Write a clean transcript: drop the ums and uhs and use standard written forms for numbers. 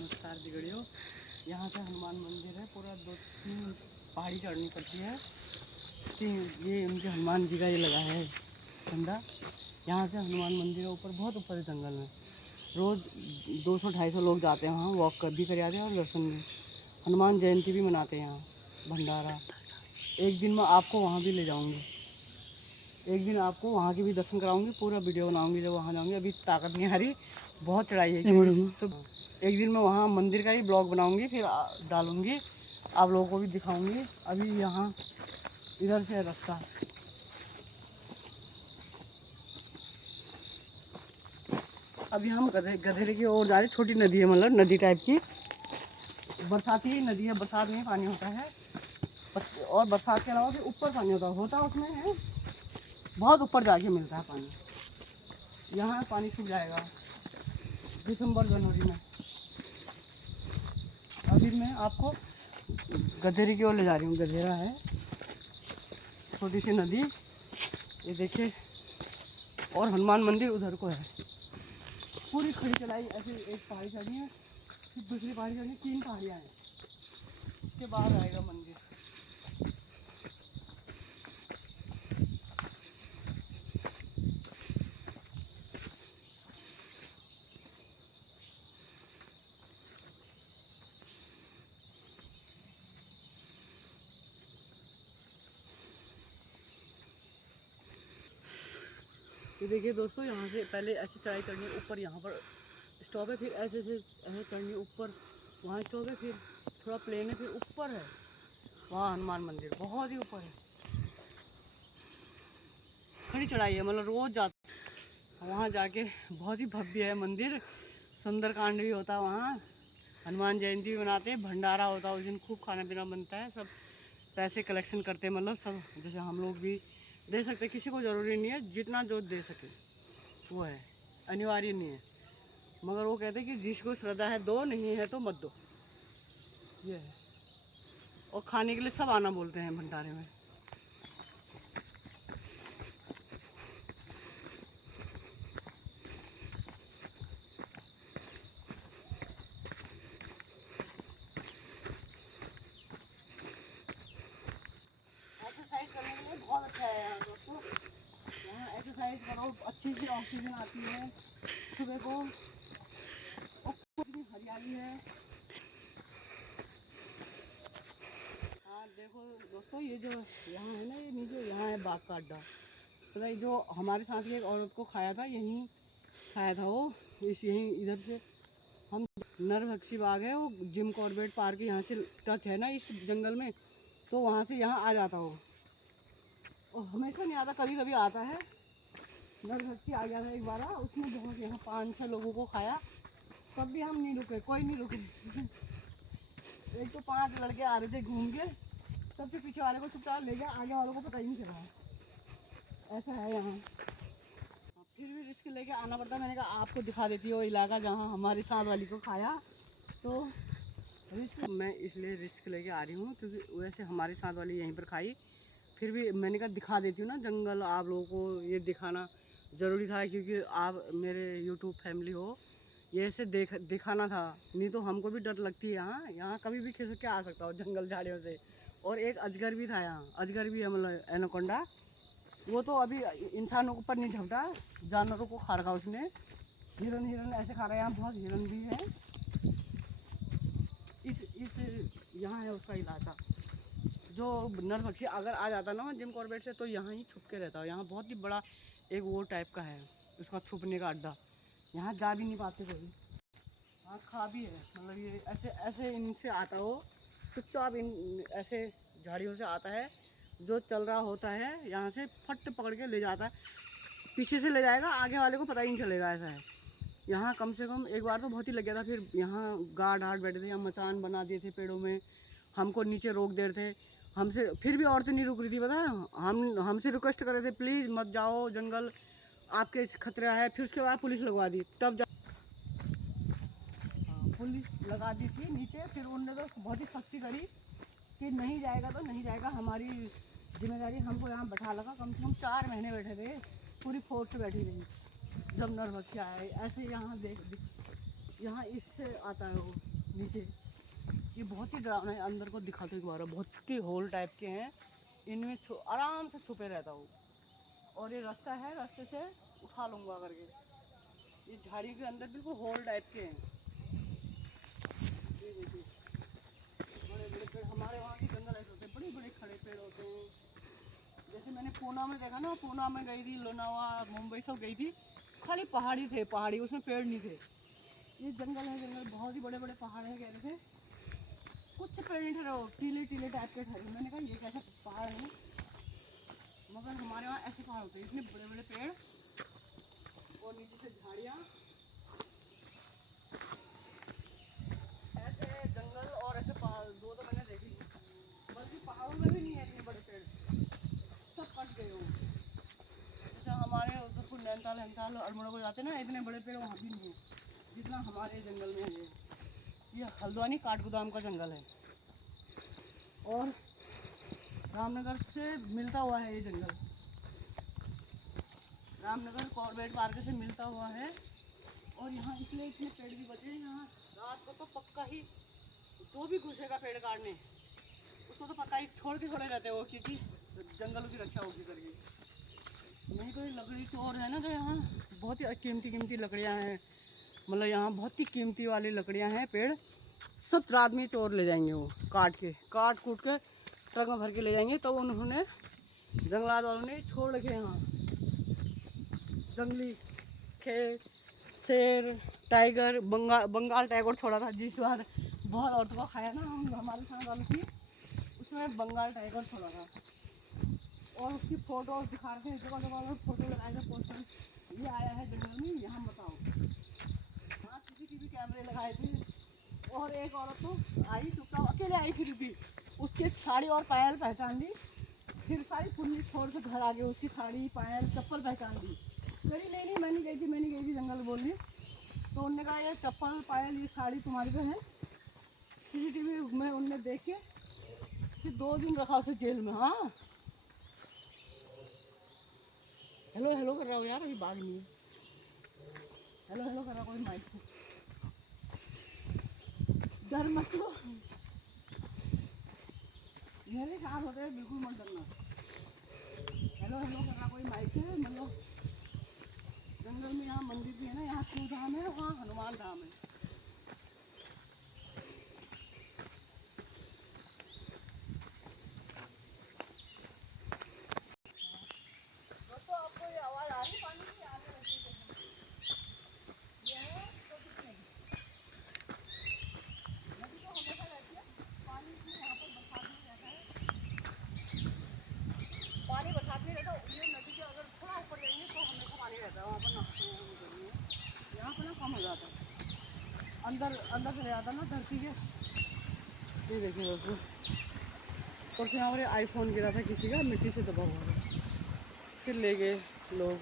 नमस्कार बिगड़ियो। यहाँ से हनुमान मंदिर है, पूरा 2-3 पहाड़ी चढ़नी पड़ती है। ये उनके हनुमान जी का ये लगा है झंडा। यहाँ से हनुमान मंदिर है, ऊपर बहुत ऊपर है जंगल में। रोज़ 200-250 लोग जाते हैं वहाँ, वॉक कर भी कर आते हैं और दर्शन भी। हनुमान जयंती भी मनाते हैं यहाँ, भंडारा। एक दिन मैं आपको वहाँ भी ले जाऊँगी, एक दिन आपको वहाँ के भी दर्शन कराऊंगी, पूरा वीडियो बनाऊंगी जब वहाँ जाऊंगी। अभी ताकत नहीं आ रही, बहुत चढ़ाई है एक दिन मैं वहाँ मंदिर का ही ब्लॉग बनाऊंगी, फिर डालूंगी, आप लोगों को भी दिखाऊंगी। अभी यहाँ इधर से है रास्ता। अभी हम गधेरे की ओर जा रहे हैं। छोटी नदी है, मतलब नदी टाइप की, बरसाती नदी है। बरसात में पानी होता है, और बरसात के अलावा फिर ऊपर पानी होता है उसमें है, बहुत ऊपर जाके मिलता है पानी। यहाँ पानी सूख जाएगा दिसंबर जनवरी में। अभी मैं आपको गधेरे की ओर ले जा रही हूँ। गधेरा है, छोटी सी नदी, ये देखिए, और हनुमान मंदिर उधर को है। पूरी खड़ी चलाई ऐसे, एक पहाड़ी चढ़ी है, फिर दूसरी पहाड़ी चढ़ी, 3 पहाड़ियाँ हैं, इसके बाद आएगा मंदिर। ये देखिए दोस्तों, यहाँ से पहले ऐसे चढ़ाई करनी है ऊपर, यहाँ पर स्टॉप है, फिर ऐसे ऐसे चढ़नी ऊपर, वहाँ स्टॉप है, फिर थोड़ा प्लेन है, फिर ऊपर है वहाँ हनुमान मंदिर, बहुत ही ऊपर है। खड़ी चढ़ाई है, मतलब रोज़ जाते वहाँ जाके। बहुत ही भव्य है मंदिर, सुंदरकांड भी होता है वहाँ, हनुमान जयंती भी मनाते हैं, भंडारा होता है उस दिन, खूब खाना पीना बनता है। सब पैसे कलेक्शन करते हैं, मतलब सब, जैसे हम लोग भी दे सकते हैं, किसी को ज़रूरी नहीं है, जितना जो दे सके वो है, अनिवार्य नहीं है। मगर वो कहते हैं कि जिसको श्रद्धा है दो, नहीं है तो मत दो, ये है। और खाने के लिए सब आना बोलते हैं भंडारे में। एक्सरसाइज करने के लिए बहुत अच्छा है यहाँ दोस्तों। यहाँ एक्सरसाइज करो, अच्छी सी ऑक्सीजन आती है सुबह को, हरियाली है। हाँ देखो दोस्तों, ये जो यहाँ है ना, ये नीचे यहाँ है बाघ का अड्डा। पता है, जो हमारे साथ ही एक औरत को खाया था, यहीं खाया था वो, यहीं इधर से। हम नरभक्षी बाघ है वो, जिम कॉर्बेट पार्क यहाँ से टच है ना इस जंगल में, तो वहाँ से यहाँ आ जाता वो, और हमेशा नहीं आता, कभी कभी आता है। नरभक्षी आ गया था एक बार, उसने बहुत यहाँ 5-6 लोगों को खाया, तब भी हम नहीं रुके, कोई नहीं रुके। एक तो 5 लड़के आ रहे थे घूम के, सबसे पीछे वाले को चुपचाप ले गया, आगे वालों को पता ही नहीं चला। ऐसा है यहाँ, फिर भी रिस्क लेके आना पड़ता। मैंने कहा आपको दिखा देती है वो इलाका जहाँ हमारे साथ वाली को खाया, तो रिस्क मैं इसलिए रिस्क लेके आ रही हूँ, क्योंकि वैसे हमारे साथ वाली यहीं पर खाई, फिर भी मैंने कहा दिखा देती हूँ ना जंगल, आप लोगों को ये दिखाना ज़रूरी था, क्योंकि आप मेरे यूट्यूब फैमिली हो, ये ऐसे दिखाना था। नहीं तो हमको भी डर लगती है, यहाँ कभी भी खिसक के आ सकता हो जंगल झाड़ियों से। और एक अजगर भी था यहाँ, अजगर भी है, मतलब एनाकोंडा। वो तो अभी इंसानों के ऊपर नहीं झपटा, जानवरों को खा रखा उसने। हिरन ऐसे खा रहा है, यहाँ बहुत हिरन भी है। इस यहाँ है उसका इलाका, जो नरभक्षी अगर आ जाता ना जिम कॉर्बेट से, तो यहाँ ही छुप के रहता है। यहाँ बहुत ही बड़ा एक वो टाइप का है उसका छुपने का अड्डा, यहाँ जा भी नहीं पाते कोई। हाँ खा भी है, मतलब ये ऐसे ऐसे इनसे आता हो, चुपचाप इन ऐसे झाड़ियों से आता है, जो चल रहा होता है यहाँ से फट पकड़ के ले जाता है, पीछे से ले जाएगा, आगे वाले को पता ही नहीं चलेगा। ऐसा है यहाँ। कम से कम एक बार तो बहुत ही लग गया था, फिर यहाँ गार्ड हार्ड बैठे थे, यहाँ मचान बना दिए थे पेड़ों में, हमको नीचे रोक दे रहे थे, हमसे फिर भी औरतें नहीं रुक रही थी, पता है, हमसे रिक्वेस्ट कर रहे थे प्लीज़ मत जाओ जंगल, आपके खतरा है। फिर उसके बाद पुलिस लगवा दी, तब जा पुलिस लगा दी थी नीचे। फिर उन्होंने तो बहुत ही सख्ती करी कि नहीं जाएगा तो नहीं जाएगा, हमारी जिम्मेदारी। हमको यहाँ बैठा लगा, कम से कम 4 महीने बैठे थे, पूरी फोर्स बैठी रही जब नरभक्षी आए। ऐसे यहाँ देख यहाँ इससे आता है वो नीचे। ये बहुत ही डरावना है, अंदर को दिखाते एक बार, बहुत ही होल टाइप के हैं, इनमें आराम से छुपे रहता हूँ। और ये रास्ता है, रास्ते से उठा लूँगा करके। ये झाड़ी के अंदर बिल्कुल होल टाइप के हैं। ये देखिए बड़े बड़े पेड़, हमारे वहाँ के जंगल ऐसे होते हैं, बड़े बड़े खड़े पेड़ होते हैं। जैसे मैंने पूना में देखा ना, पूना में गई थी, लोनावा, मुंबई सब गई थी, खाली पहाड़ी थे, पहाड़ी, उसमें पेड़ नहीं थे। ये जंगल है, जंगल बहुत ही बड़े बड़े पहाड़ हैं। कह रहे थे कुछ पेड़ नहीं ठहरे, टीले टीले टाइप के ठहरे। मैंने कहा ये कैसा पहाड़ है, मगर हमारे वहाँ ऐसे पहाड़ होते हैं, इतने बड़े बड़े पेड़ और नीचे से झाड़ियाँ, ऐसे जंगल और ऐसे पहाड़ दो तो मैंने देखी, बल्कि पहाड़ों में भी नहीं है इतने बड़े पेड़, सब कट गए हो। जैसे हमारे उधर को नैनीताल नैनीताल अल्मोड़ा को जाते हैं ना, इतने बड़े पेड़ वहाँ भी नहीं है जितना हमारे जंगल में है। ये हल्द्वानी काठगोदाम का जंगल है और रामनगर से मिलता हुआ है ये जंगल, रामनगर कॉर्बेट पार्क से मिलता हुआ है। और यहाँ इसलिए इतने पेड़ भी बचे हैं, यहाँ रात को तो पक्का ही जो भी घुसेगा पेड़ काटने उसको तो पक्का ही छोड़ के थोड़े रहते हो, क्योंकि जंगलों की रक्षा होगी करके। नहीं कोई लकड़ी चोर है ना, तो यहाँ बहुत ही कीमती कीमती लकड़ियाँ हैं, मतलब यहाँ बहुत ही कीमती वाली लकड़ियाँ हैं, पेड़ सब रात में चोर ले जाएंगे, वो काट कूट के ट्रक में भर के ले जाएंगे। तो उन्होंने जंगलात वालों ने छोड़ रखे यहाँ जंगली शेर, टाइगर, बंगाल टाइगर छोड़ा था जिस बार बहुत औरतों को खाया ना हम, हमारे साथ वालों की, उसमें बंगाल टाइगर छोड़ा था। और उसकी फ़ोटो दिखा रहे थे, जगह जगह फोटो लगाए थे, पोस्टर, ये आया है जंगल में, यहाँ बताओ। हाँ CCTV कैमरे लगाए थे। और एक औरत तो आई चुपचाप अकेले आई, फिर भी उसके साड़ी और पायल पहचान ली, फिर सारी पुलिस फोर्स से घर आ गई, उसकी साड़ी पायल चप्पल पहचान ली। मेरी नहीं मैं नहीं गई थी जंगल बोल ली। तो उनने कहा ये चप्पल पायल ये साड़ी तुम्हारी पे है। CCTV में उनने देख के फिर 2 दिन रखा उसे जेल में। हाँ हेलो हेलो कर रहा हूँ यार, अभी भाग नहीं है। हेलो हेलो कर रहा कोई माइक से, डर मत लो, मेरे साथ होते हैं, बिल्कुल मत डरना। हेलो हेलो कर रहा कोई माइक से, मतलब जंगल में यहाँ मंदिर भी है ना, यहाँ शिव धाम है, वहाँ हनुमान धाम है। दोस्तों आपको ये आवाज़ आ रही है पानी की, आने लगी ये है छोटी सी नदी तो हमेशा रहती है, पानी इसमें यहाँ पर बरसात में रहता है, पानी बरसात में रहता है। ये नदी के अगर थोड़ा ऊपर जाएंगे तो हमेशा पानी रहता है, वहाँ पर नहाते हैं, यहाँ पर ना कम हो जाता है, अंदर अंदर चले जाता है ना धरती के। ये देखिए दोस्तों, और यहाँ पर आईफोन गिरा था किसी का, मिट्टी से दबा हुआ था, फिर ले गए लोग।